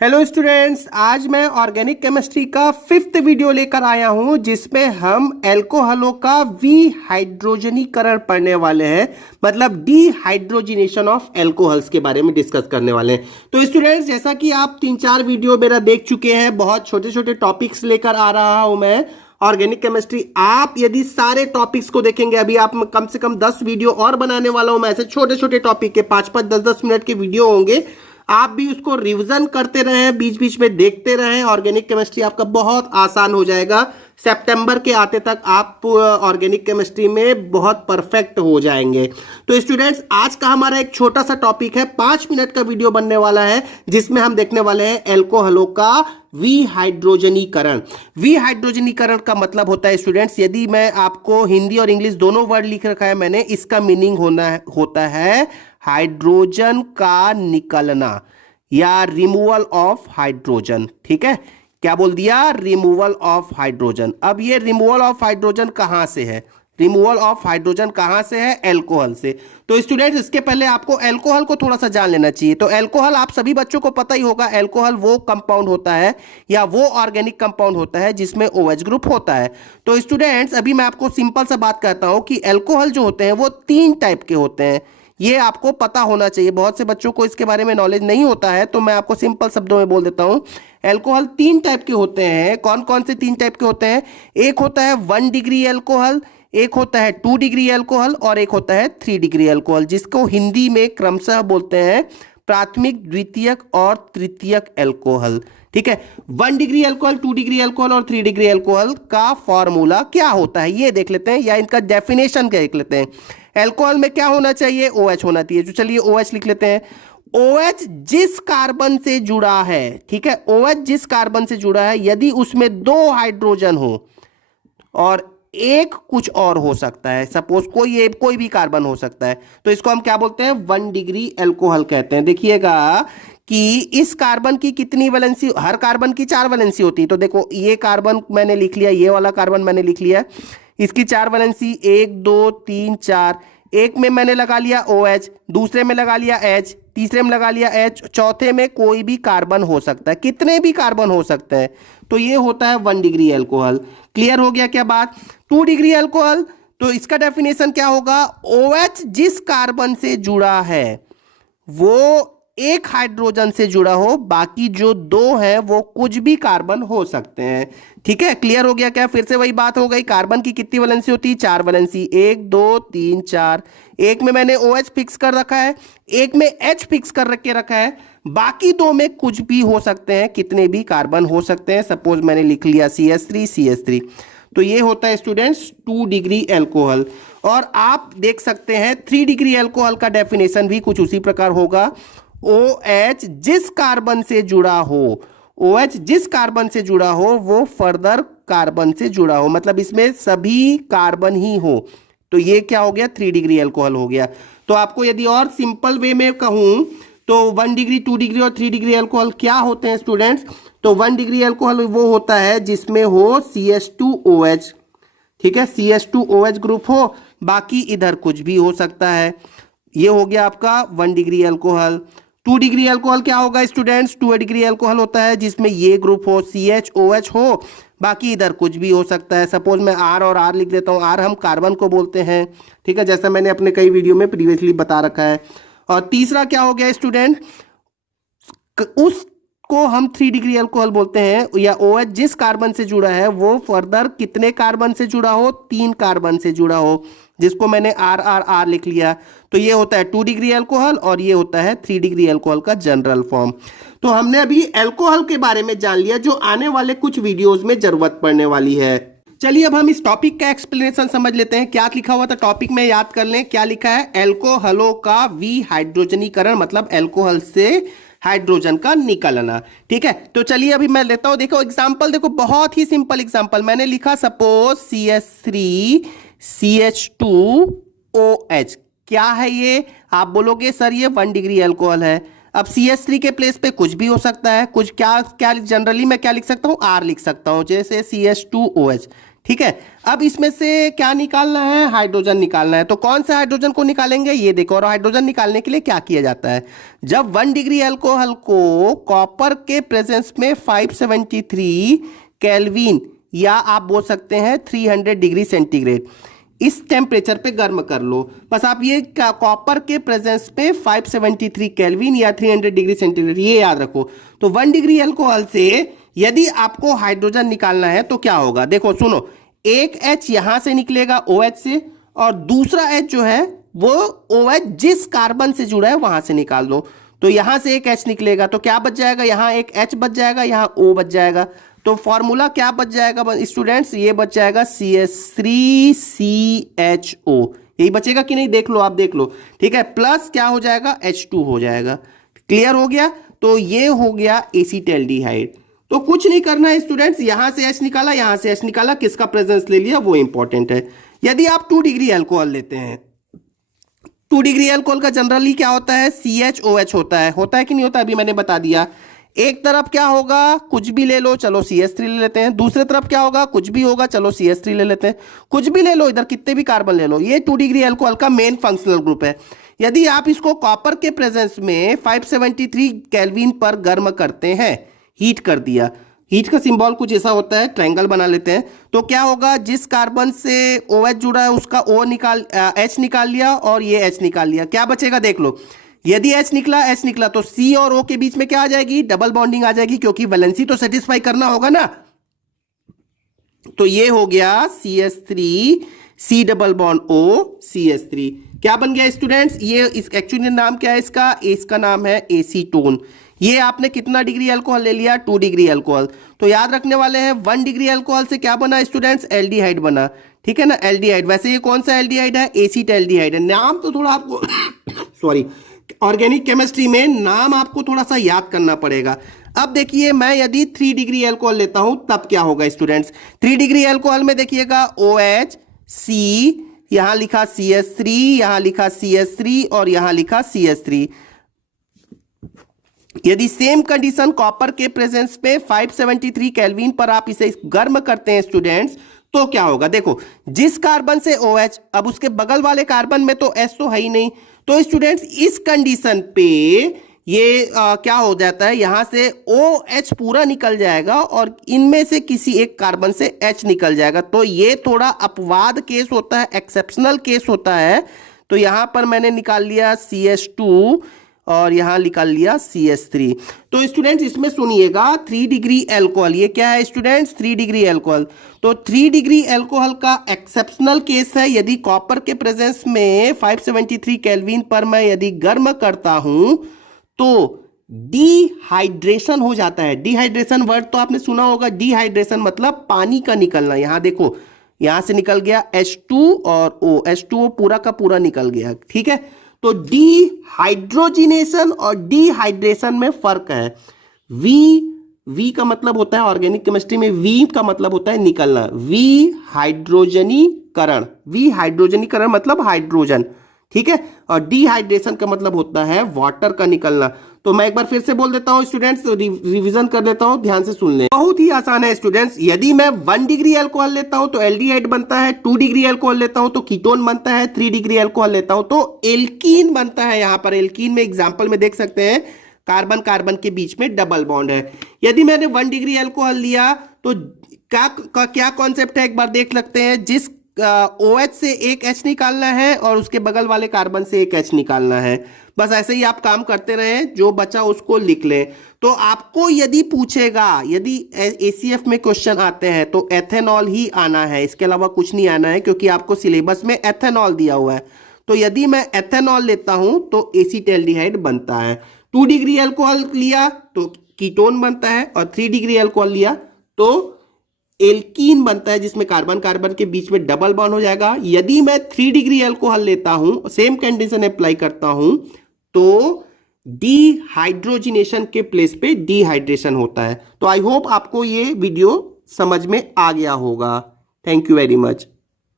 Hello students, आज मैं organic chemistry का फिफ्थ वीडियो लेकर आया हूं जिसमें हम एल्कोहलों का विहाइड्रोजनीकरण पढ़ने वाले हैं। मतलब डिहाइड्रोजिनेशन ऑफ एल्कोहल्स के बारे में डिस्कस करने वाले हैं। तो स्टूडेंट्स, जैसा कि आप 3-4 वीडियो मेरा देख चुके हैं, बहुत छोटे छोटे टॉपिक्स लेकर आ रहा हूं मैं ऑर्गेनिक केमिस्ट्री। आप यदि सारे टॉपिक्स को देखेंगे, अभी आप कम से कम 10 वीडियो और बनाने वाला हूं मैं, ऐसे छोटे छोटे टॉपिक के 5-5 10-10 मिनट के वीडियो होंगे। आप भी उसको रिवीजन करते रहें, बीच बीच में देखते रहें। ऑर्गेनिक केमिस्ट्री आपका बहुत आसान हो जाएगा। सितंबर के आते तक आप ऑर्गेनिक केमिस्ट्री में बहुत परफेक्ट हो जाएंगे। तो स्टूडेंट्स, आज का हमारा एक छोटा सा टॉपिक है, 5 मिनट का वीडियो बनने वाला है जिसमें हम देखने वाले हैं एल्कोहलों का विहाइड्रोजनीकरण। विहाइड्रोजनीकरण का मतलब होता है स्टूडेंट्स, यदि मैं आपको हिंदी और इंग्लिश दोनों वर्ड लिख रखा है मैंने, इसका मीनिंग होता है हाइड्रोजन का निकलना या रिमूवल ऑफ हाइड्रोजन। ठीक है, क्या बोल दिया? Removal of hydrogen. अब ये रिमूवल ऑफ हाइड्रोजन कहां से है? रिमूवल ऑफ हाइड्रोजन कहां से है? एल्कोहल से। तो स्टूडेंट्स, इसके पहले आपको एल्कोहल को थोड़ा सा जान लेना चाहिए। तो एल्कोहल आप सभी बच्चों को पता ही होगा, एल्कोहल वो कंपाउंड होता है या वो ऑर्गेनिक कंपाउंड होता है जिसमें OH ग्रुप होता है। तो स्टूडेंट्स, अभी मैं आपको सिंपल सा बात कहता हूं कि एल्कोहल जो होते हैं वो 3 टाइप के होते हैं। ये आपको पता होना चाहिए, बहुत से बच्चों को इसके बारे में नॉलेज नहीं होता है, तो मैं आपको सिंपल शब्दों में बोल देता हूं। एल्कोहल 3 टाइप के होते हैं। कौन कौन से 3 टाइप के होते हैं? एक होता है 1 डिग्री एल्कोहल, एक होता है 2 डिग्री एल्कोहल और एक होता है 3 डिग्री एल्कोहल, जिसको हिंदी में क्रमशः बोलते हैं प्राथमिक, द्वितीयक और तृतीयक एल्कोहल। ठीक है, 1 डिग्री एल्कोहल, 2 डिग्री एल्कोहल और 3 डिग्री एल्कोहल का फॉर्मूला क्या होता है ये देख लेते हैं, या इनका डेफिनेशन देख लेते हैं। एल्कोहल में क्या होना चाहिए? OH होना चाहिए। तो चलिए OH लिख लेते हैं। OH जिस कार्बन से जुड़ा है, ठीक है, OH जिस कार्बन से जुड़ा है, यदि उसमें 2 हाइड्रोजन हो और एक कुछ और हो सकता है, सपोज कोई भी कार्बन हो सकता है, तो इसको हम क्या बोलते हैं? 1 डिग्री एल्कोहल कहते हैं। देखिएगा कि इस कार्बन की कितनी वैलेंसी, हर कार्बन की 4 वैलेंसी होती है। तो देखो, ये कार्बन मैंने लिख लिया, ये वाला कार्बन मैंने लिख लिया, इसकी 4 वैलेंसी 1 2 3 4। एक में मैंने लगा लिया OH, दूसरे में लगा लिया H, तीसरे में लगा लिया H, चौथे में कोई भी कार्बन हो सकता है, कितने भी कार्बन हो सकते हैं। तो ये होता है 1 डिग्री एल्कोहल। क्लियर हो गया क्या बात? 2 डिग्री एल्कोहल, तो इसका डेफिनेशन क्या होगा? OH जिस कार्बन से जुड़ा है वो एक हाइड्रोजन से जुड़ा हो, बाकी जो 2 हैं वो कुछ भी कार्बन हो सकते हैं। ठीक है, क्लियर हो गया क्या? फिर से वही बात हो गई, कार्बन की कितनी वैलेंसी होती है? 4 वैलेंसी, 1 2 3 4। एक में मैंने OH फिक्स कर रखा है, एक में H फिक्स कर रखा है, बाकी 2 में कुछ भी हो सकते हैं, कितने भी कार्बन हो सकते हैं। सपोज मैंने लिख लिया CH3। तो ये होता है स्टूडेंट्स 2 डिग्री एल्कोहल। और आप देख सकते हैं 3 डिग्री एल्कोहल का डेफिनेशन भी कुछ उसी प्रकार होगा। OH जिस कार्बन से जुड़ा हो, OH जिस कार्बन से जुड़ा हो वो फर्दर कार्बन से जुड़ा हो, मतलब इसमें सभी कार्बन ही हो, तो ये क्या हो गया? 3 डिग्री एल्कोहल हो गया। तो आपको यदि और सिंपल वे में कहूं तो 1 डिग्री, 2 डिग्री और 3 डिग्री एल्कोहल क्या होते हैं स्टूडेंट्स? तो 1 डिग्री एल्कोहल वो होता है जिसमें हो CH2OH, ठीक है, CH2OH ग्रुप हो, बाकी इधर कुछ भी हो सकता है। ये हो गया आपका 1 डिग्री एल्कोहल। 2 डिग्री एल्कोहल क्या होगा स्टूडेंट्स? 2 डिग्री एल्कोहल होता है जिसमें ये ग्रुप हो, CHOH हो, बाकी इधर कुछ भी हो सकता है। सपोज मैं R और R लिख देता हूँ। R हम कार्बन को बोलते हैं, ठीक है, जैसा मैंने अपने कई वीडियो में प्रीवियसली बता रखा है। और तीसरा क्या हो गया स्टूडेंट? उसको हम 3 डिग्री एल्कोहल बोलते हैं, या OH जिस कार्बन से जुड़ा है वो फर्दर कितने कार्बन से जुड़ा हो? 3 कार्बन से जुड़ा हो, जिसको मैंने RR लिख लिया। तो ये होता है 2 डिग्री एल्कोहल और ये होता है 3 डिग्री एल्कोहल का जनरल फॉर्म। तो हमने अभी एल्कोहल के बारे में जान लिया, जो आने वाले कुछ वीडियोस में जरूरत पड़ने वाली है। चलिए अब हम इस टॉपिक का एक्सप्लेनेशन समझ लेते हैं। क्या लिखा हुआ था टॉपिक में, याद कर लें क्या लिखा है? एल्कोहलों का विहाइड्रोजनीकरण, मतलब एल्कोहल से हाइड्रोजन का निकलना। ठीक है, तो चलिए अभी मैं लेता हूं, देखो एग्जांपल, देखो बहुत ही सिंपल एग्जांपल मैंने लिखा। सपोज CH3CH2OH, क्या है ये? आप बोलोगे सर ये 1 डिग्री एल्कोहल है। अब CH3 के प्लेस पे कुछ भी हो सकता है, कुछ क्या क्या जनरली मैं क्या लिख सकता हूं? R लिख सकता हूं, जैसे CH2OH। ठीक है। अब इसमें से क्या निकालना है, हाइड्रोजन निकालना है। तो कौन से हाइड्रोजन को निकालेंगे, ये देखो। और हाइड्रोजन निकालने के लिए क्या किया जाता है, जब 1 डिग्री अल्कोहल को कॉपर के प्रेजेंस में 573 केल्विन या आप बोल सकते हैं 300 डिग्री सेंटीग्रेड इस टेम्परेचर पे गर्म कर लो। बस आप ये कॉपर के प्रेजेंस पे 573 केल्विन या 300 डिग्री सेंटीग्रेड ये याद रखो। तो 1 डिग्री अल्कोहल से यदि आपको हाइड्रोजन निकालना है तो क्या होगा, देखो सुनो, एक H यहां से निकलेगा OH से, और दूसरा H जो है वो OH जिस कार्बन से जुड़ा है वहां से निकाल दो। तो यहां से एक H निकलेगा तो क्या बच जाएगा, यहां एक H बच जाएगा, यहां O बच जाएगा। तो फॉर्मूला क्या बच जाएगा स्टूडेंट्स, ये बच जाएगा CH3CHO। यही बचेगा कि नहीं, देख लो, आप देख लो, ठीक है। प्लस क्या हो जाएगा, H2 हो जाएगा। क्लियर हो गया। तो ये हो गया एसीटैल्डिहाइड। तो कुछ नहीं करना है स्टूडेंट्स, यहां से H निकाला, यहां से H निकाला, किसका प्रेजेंस ले लिया वो इंपॉर्टेंट है। यदि आप 2 डिग्री अल्कोहल लेते हैं, 2 डिग्री अल्कोहल का जनरली क्या होता है, CHOH होता है कि नहीं होता, अभी मैंने बता दिया। एक तरफ क्या होगा, कुछ भी ले लो, चलो CH3 ले लेते हैं। दूसरे तरफ क्या होगा, कुछ भी होगा, चलो CH3 ले लेते हैं। कुछ भी ले लो, इधर कितने भी कार्बन ले लो। ये 2 डिग्री अल्कोहल का मेन फंक्शनल ग्रुप है। यदि आप इसको कॉपर के प्रेजेंस में 573 केल्विन पर गर्म करते हैं, हीट कर दिया, हीट का सिंबल कुछ ऐसा होता है, ट्रायंगल बना लेते हैं, तो क्या होगा, जिस कार्बन से OH जुड़ा है उसका H निकाल लिया और ये H निकाल लिया, क्या बचेगा देख लो। यदि H निकला तो C और O के बीच में क्या आ जाएगी, डबल बॉन्डिंग आ जाएगी, क्योंकि वैलेंसी तो सेटिस्फाई करना होगा ना। तो ये हो गया CH3 C double bond O CH3। क्या बन गया स्टूडेंट्स, ये इस एक्चुअली नाम क्या है इसका नाम है एसीटोन। ये आपने कितना डिग्री अल्कोहल ले लिया, 2 डिग्री अल्कोहल। तो याद रखने वाले हैं 1 डिग्री अल्कोहल से क्या बना स्टूडेंट्स, एल्डिहाइड बना, ठीक है ना, एल्डिहाइड। वैसे ये कौन सा एल्डिहाइड है, एसीटैल्डिहाइड है। नाम तो थोड़ा आपको सॉरी, ऑर्गेनिक केमिस्ट्री में नाम आपको थोड़ा सा याद करना पड़ेगा। अब देखिए, मैं यदि 3 डिग्री अल्कोहल लेता हूं तब क्या होगा स्टूडेंट्स, 3 डिग्री अल्कोहल में देखिएगा OH C, यहां लिखा CH3, यहां लिखा CH3 और यहां लिखा CH3। यदि सेम कंडीशन कॉपर के प्रेजेंस पे 573 केल्विन पर आप इसे गर्म करते हैं स्टूडेंट्स, तो क्या होगा, देखो, जिस कार्बन से OH, अब उसके बगल वाले कार्बन में तो S तो है ही नहीं। तो स्टूडेंट्स इस कंडीशन पे ये क्या हो जाता है, यहां से OH पूरा निकल जाएगा और इनमें से किसी एक कार्बन से H निकल जाएगा। तो ये थोड़ा अपवाद केस होता है, एक्सेप्शनल केस होता है। तो यहां पर मैंने निकाल लिया CH2 और यहां निकाल लिया CH3। तो स्टूडेंट्स इसमें सुनिएगा 3 डिग्री अल्कोहल, ये क्या है स्टूडेंट्स, 3 डिग्री अल्कोहल। तो 3 डिग्री अल्कोहल का एक्सेप्शनल केस है, यदि कॉपर के प्रेजेंस में 573 केल्विन पर मैं यदि गर्म करता हूं तो डिहाइड्रेशन हो जाता है। डिहाइड्रेशन वर्ड तो आपने सुना होगा, डिहाइड्रेशन मतलब पानी का निकलना। यहां देखो, यहां से निकल गया H2 और O, H2O पूरा का पूरा निकल गया, ठीक है। तो डिहाइड्रोजिनेशन और डिहाइड्रेशन में फर्क है। वी का मतलब होता है ऑर्गेनिक केमिस्ट्री में, वी का मतलब होता है निकलना, विहाइड्रोजनीकरण मतलब हाइड्रोजन, ठीक है। और डिहाइड्रेशन का मतलब होता है वाटर का निकलना। तो मैं एक बार फिर से बोल देता हूं स्टूडेंट्स, रिवीजन कर देता हूं, ध्यान से सुन लें। बहुत ही आसान है स्टूडेंट्स, यदि मैं 1 डिग्री अल्कोहल लेता हूं तो एल्डिहाइड बनता है, 2 डिग्री अल्कोहल लेता हूं तो कीटोन बनता है, 3 डिग्री अल्कोहल लेता हूं तो एल्कीन बनता है। यहां पर एल्कीन में एग्जांपल में देख सकते हैं, कार्बन कार्बन के बीच में डबल बॉन्ड है। यदि मैंने 1 डिग्री अल्कोहल लिया तो क्या कॉन्सेप्ट है, एक बार देख सकते हैं। जिस OH से एक H निकालना है और उसके बगल वाले कार्बन से एक H निकालना है। बस ऐसे ही आप काम करते रहें, जो बचा उसको लिख लें। तो आपको यदि पूछेगा, यदि ACF में क्वेश्चन आते हैं तो एथेनॉल ही आना है, इसके अलावा कुछ नहीं आना है, क्योंकि आपको सिलेबस में एथेनॉल दिया हुआ है। तो यदि मैं एथेनॉल लेता हूं तो एसीटैल्डिहाइड बनता है। 2 डिग्री अल्कोहल लिया तो कीटोन बनता है, और 3 डिग्री अल्कोहल लिया तो एल्कीन बनता है, जिसमें कार्बन कार्बन के बीच में डबल बॉन्ड हो जाएगा। यदि मैं 3 डिग्री अल्कोहल लेता हूं, सेम कंडीशन अप्लाई करता हूं, तो डिहाइड्रोजिनेशन के प्लेस पे डिहाइड्रेशन होता है। तो आई होप आपको ये वीडियो समझ में आ गया होगा। Thank you very much.